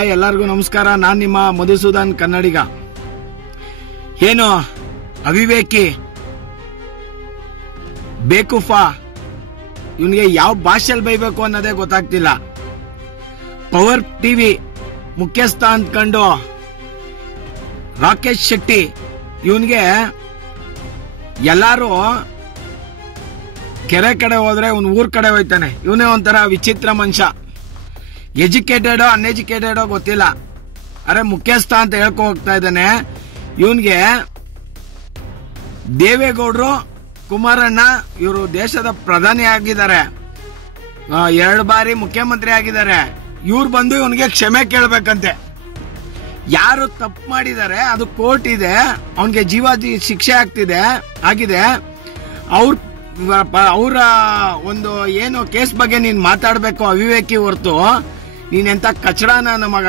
Hi ಎಲ್ಲರಿಗೂ ನಮಸ್ಕಾರ. ನಾನು ನಿಮ್ಮ ಮಧುಸೂದನ್ ಕನ್ನಡಿಗ. ಏನು ಅವಿವೇಕಿ ಬೇಕುಫಾ ಇವನಿಗೆ ಯಾವ ಭಾಷೆಯಲ್ಲಿ ಬೈಬೇಕು ಅನ್ನೋದೇ ಗೊತ್ತಾಗ್ತಿಲ್ಲ. ಪವರ್ ಟಿವಿ ಮುಖ್ಯಸ್ಥ ಅಂದ್ಕೊಂಡು ರಾಕೇಶ್ ಶೆಟ್ಟಿ ಇವನ್ಗೆ ಎಲ್ಲಾರು ಕೆರೆ ಕಡೆ ಹೋದ್ರೆ ಇವನ್ ಊರ್ ಕಡೆ ಹೋಯ್ತಾನೆ. ಇವನೇ ಒಂಥರ ವಿಚಿತ್ರ ಮನುಷ್ಯ. ಎಜುಕೇಟೆಡೋ ಅನ್ಎಜುಕೇಟೆಡೋ ಗೊತ್ತಿಲ್ಲ. ಅರೆ ಮುಖ್ಯಸ್ಥ ಅಂತ ಹೇಳ್ಕೊ ಹೋಗ್ತಾ ಇದ್ದಾನೆ. ಇವನ್ಗೆ ದೇವೇಗೌಡರು ಕುಮಾರಣ್ಣ ಇವರು ದೇಶದ ಪ್ರಧಾನಿ ಆಗಿದ್ದಾರೆ, 2 ಬಾರಿ ಮುಖ್ಯಮಂತ್ರಿ ಆಗಿದ್ದಾರೆ. ಇವ್ರು ಬಂದು ಇವನ್ಗೆ ಕ್ಷಮೆ ಕೇಳಬೇಕಂತೆ. ಯಾರು ತಪ್ಪು ಮಾಡಿದ್ದಾರೆ ಅದು ಕೋರ್ಟ್ ಇದೆ, ಅವನ್ಗೆ ಜೀವಾದಿ ಶಿಕ್ಷೆ ಆಗಿದೆ. ಅವರ ಒಂದು ಏನು ಕೇಸ್ ಬಗ್ಗೆ ನೀನ್ ಮಾತಾಡ್ಬೇಕು ಅವಿವೇಕಿ ಹೊರತು ನೀನೆಂತ ಕಚಡನ ನಮಗ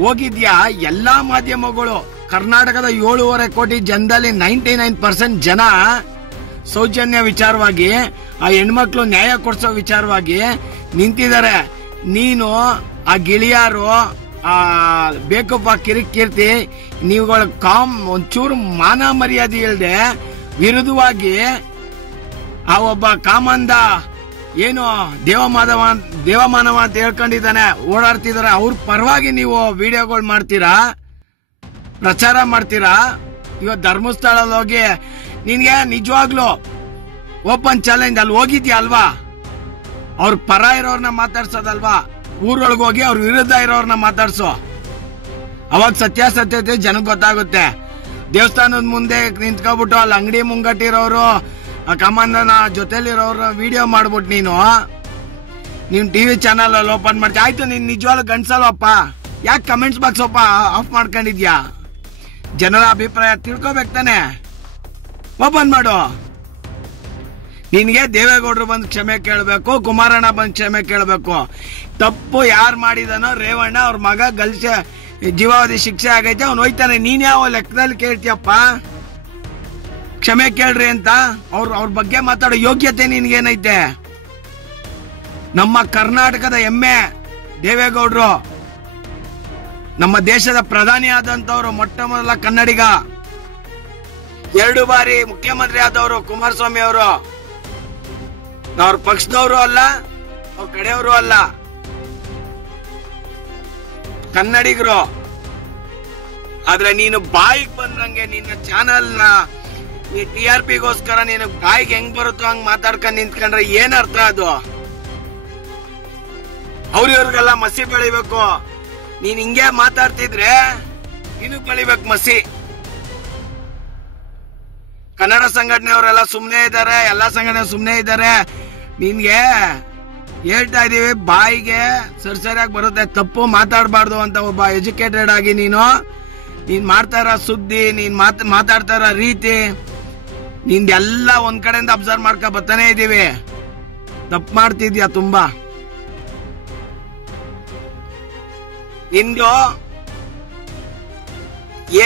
ಹೋಗಿದ್ಯಾ. ಎಲ್ಲಾ ಮಾಧ್ಯಮಗಳು ಕರ್ನಾಟಕದ 7.5 ಕೋಟಿ ಜನದಲ್ಲಿ 99% ಜನ ಸೌಜನ್ಯ ವಿಚಾರವಾಗಿ ಆ ಹೆಣ್ಮಕ್ಳು ನ್ಯಾಯ ಕೊಡ್ಸೋ ವಿಚಾರವಾಗಿ ನಿಂತಿದ್ದಾರೆ. ನೀನು ಆ ಗಿಳಿಯಾರು ಆ ಬೇಕಪ್ಪ ಕಿರಿಕೀರ್ತಿ ನೀವುಗಳ ಒಂಚೂರು ಮಾನ ಮರ್ಯಾದೆ ಇಲ್ಲದೆ ವಿರುದ್ಧವಾಗಿ ಆ ಒಬ್ಬ ಕಾಮಂದ ಏನು ದೇವಮಾನವ ಅಂತ ಹೇಳ್ಕೊಂಡಿದ್ದಾನೆ ಓಡಾಡ್ತಿದಾರೆ. ಅವ್ರ ಪರವಾಗಿ ನೀವು ವಿಡಿಯೋಗಳು ಮಾಡ್ತೀರಾ, ಪ್ರಚಾರ ಮಾಡ್ತೀರಾ. ಇವತ್ತು ಧರ್ಮಸ್ಥಳದಲ್ಲಿ ಹೋಗಿ ನಿನ್ಗೆ ನಿಜವಾಗ್ಲು ಓಪನ್ ಚಾಲೆಂಜ್ ಅಲ್ಲಿ ಹೋಗಿದ್ಯಾ ಅಲ್ವಾ? ಅವ್ರ ಪರ ಇರೋರ್ನ ಮಾತಾಡ್ಸೋದಲ್ವಾ, ಊರೊಳಗೆ ಹೋಗಿ ಅವ್ರ ವಿರುದ್ಧ ಇರೋರ್ನ ಮಾತಾಡ್ಸೋ. ಅವಾಗ ಸತ್ಯಾಸತ್ಯತೆ ಜನಕ್ಕೆ ಗೊತ್ತಾಗುತ್ತೆ. ದೇವಸ್ಥಾನದ ಮುಂದೆ ನಿಂತ್ಕೊಬಿಟ್ಟು ಅಲ್ಲಿ ಅಂಗಡಿ ಮುಂಗಟ್ಟಿರೋರು ಆ ಕಮಾಂಡನ ಜೊತೆಲಿರೋರ ವಿಡಿಯೋ ಮಾಡ್ಬಿಟ್ಟು ನೀನ್ ಟಿವಿ ಚಾನಲ್ ಅಲ್ಲಿ ಓಪನ್ ಮಾಡ್ತೀಯ. ಆಯ್ತು, ನೀನ್ ನಿಜವಾಗ್ಲೂ ಗಂಡ್ಸಲ್ವಪ್ಪ, ಯಾಕೆ ಕಮೆಂಟ್ಸ್ ಬಾಕ್ಸ್ ಆಫ್ ಮಾಡ್ಕೊಂಡಿದ್ಯಾ? ಜನರ ಅಭಿಪ್ರಾಯ ತಿಳ್ಕೊಬೇಕು ತಾನೆ, ಓಪನ್ ಮಾಡು. ನಿನ್ಗೆ ದೇವೇಗೌಡರು ಬಂದು ಕ್ಷಮೆ ಕೇಳಬೇಕು, ಕುಮಾರಣ್ಣ ಬಂದು ಕ್ಷಮೆ ಕೇಳಬೇಕು. ತಪ್ಪು ಯಾರು ಮಾಡಿದಾನೋ ರೇವಣ್ಣ ಅವ್ರ ಮಗ ಜೀವಾವಧಿ ಶಿಕ್ಷೆ ಆಗೈತೆ, ಅವ್ನು ಹೋಯ್ತಾನೆ. ನೀನ್ ಯಾವ ಲೆಕ್ಕದಲ್ಲಿ ಕೇಳ್ತೀಯಪ್ಪ ಕ್ಷಮೆ ಕೇಳ್ರಿ ಅಂತ? ಅವ್ರ ಬಗ್ಗೆ ಮಾತಾಡೋ ಯೋಗ್ಯತೆ ನಿನ್ಗೇನೈತೆ? ನಮ್ಮ ಕರ್ನಾಟಕದ ಹೆಮ್ಮೆ ದೇವೇಗೌಡರು, ನಮ್ಮ ದೇಶದ ಪ್ರಧಾನಿ ಆದಂತವ್ರು, ಮೊಟ್ಟ ಮೊದಲ ಕನ್ನಡಿಗ. 2 ಬಾರಿ ಮುಖ್ಯಮಂತ್ರಿ ಆದವರು ಕುಮಾರಸ್ವಾಮಿ ಅವರು. ಅವ್ರ ಪಕ್ಷದವರು ಅಲ್ಲ, ಅವ್ರ ಕಡೆಯವರು ಅಲ್ಲ, ಕನ್ನಡಿಗರು. ಆದ್ರೆ ನೀನು ಬಾಯಿಗೆ ಬಂದಂಗೆ ನಿನ್ನ ಚಾನಲ್ ನ TRPಗೋಸ್ಕರ ನೀನು ಬಾಯಿಗೆ ಹೆಂಗ್ ಬರುತ್ತೋ ಹಂಗ್ ಮಾತಾಡ್ಕೊಂಡ್ ನಿಂತ್ಕೊಂಡ್ರೆ ಏನ್ ಅರ್ಥ ಅದು? ಅವ್ರಿವ್ರಿಗೆಲ್ಲ ಮಸಿ ಬೆಳಿಬೇಕು. ನೀನ್ ಹಿಂಗೆ ಮಾತಾಡ್ತಿದ್ರೆ ನೀನು ಬೆಳಿಬೇಕು ಮಸಿ. ಕನ್ನಡ ಸಂಘಟನೆಯವರೆಲ್ಲ ಸುಮ್ನೆ ಇದ್ದಾರೆ, ಎಲ್ಲಾ ಸಂಘಟನೆ ಸುಮ್ನೆ ಇದ್ದಾರೆ. ನಿನ್ಗೆ ಹೇಳ್ತಾ ಇದೀವಿ, ಬಾಯಿಗೆ ಸರಿಯಾಗಿ ಬರುತ್ತೆ. ತಪ್ಪು ಮಾತಾಡಬಾರ್ದು ಅಂತ ಒಬ್ಬ ಎಜುಕೇಟೆಡ್ ಆಗಿ ನೀನ್ ಮಾಡ್ತಾ ಇರೋ ಸುದ್ದಿ, ನೀನ್ ಮಾತಾಡ್ತಾ ಇರೋ ರೀತಿ, ನಿಂದೆಲ್ಲ ಒಂದ್ ಕಡೆಯಿಂದ ಅಬ್ಸರ್ವ್ ಮಾಡ್ಕೊ ಬರ್ತಾನೆ ಇದೀವಿ. ತಪ್ಪು ಮಾಡ್ತಿದ್ಯಾ ತುಂಬಾ. ನಿಂದು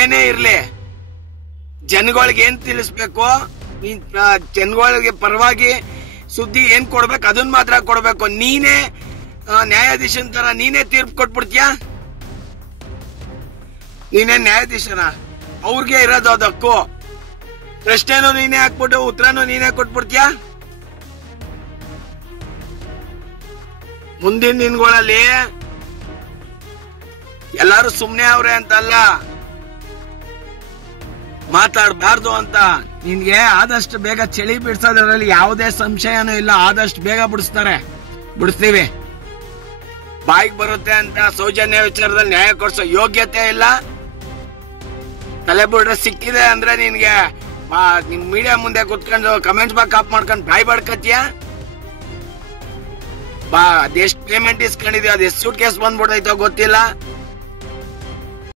ಏನೇ ಇರ್ಲಿ ಜನಗಳಿಗೆ ಏನ್ ತಿಳಿಸ್ಬೇಕು, ನೀನ್ ಜನಗಳಿಗೆ ಪರವಾಗಿ ಸುದ್ದಿ ಏನ್ ಕೊಡ್ಬೇಕು ಅದನ್ನ ಮಾತ್ರ ಕೊಡ್ಬೇಕು. ನೀನೇ ನ್ಯಾಯಾಧೀಶನ್ ತರ ನೀನೇ ತೀರ್ಪು ಕೊಟ್ಬಿಡ್ತೀಯ? ನೀನೇ ನ್ಯಾಯಾಧೀಶನ? ಅವ್ರಿಗೆ ಇರೋದು ಅದಕ್ಕೂ ಪ್ರಶ್ನೆನೂ ನೀನೇ ಹಾಕ್ಬಿಟ್ಟು ಉತ್ತರನೂ ನೀನೇ ಕೊಟ್ಬಿಡ್ತೀಯ? ಮುಂದಿನ ದಿನಗಳಲ್ಲಿ ಎಲ್ಲಾರು ಸುಮ್ನೆ ಅವ್ರೆ ಅಂತಲ್ಲ, ಮಾತಾಡಬಾರ್ದು ಅಂತ. ನಿನ್ಗೆ ಆದಷ್ಟು ಬೇಗ ಚಳಿ ಬಿಡಿಸೋದ್ರಲ್ಲಿ ಯಾವುದೇ ಸಂಶಯನೂ ಇಲ್ಲ. ಆದಷ್ಟು ಬೇಗ ಬಿಡಿಸ್ತೀವಿ. ಬಾಯಿಗೆ ಬರುತ್ತೆ ಅಂತ ಸೌಜನ್ಯ ವಿಚಾರದಲ್ಲಿ ನ್ಯಾಯ ಕೊಡ್ಸೋ ಯೋಗ್ಯತೆ ಇಲ್ಲ. ತಲೆಬುಡ್ರೆ ಸಿಕ್ಕಿದೆ ಅಂದ್ರೆ ನಿನ್ಗೆ ನಿಮ್ ಮೀಡಿಯಾ ಮುಂದೆ ಕುತ್ಕೊಂಡು ಕಮೆಂಟ್ಸ್ ಬಾಕ್ಸ್ ಆಫ್ ಮಾಡ್ಕೊಂಡು ಬಾಯ್ ಬಡ್ಕತ್ತೀಯ. ಅದೆಷ್ಟು ಪೇಮೆಂಟ್ ಇಸ್ಕೊಂಡಿದ್ಯೋ, ಅದೆಷ್ಟು ಸೂಟ್ ಕೇಸ್ ಬಂದ್ಬಿಡೈತೋ ಗೊತ್ತಿಲ್ಲ.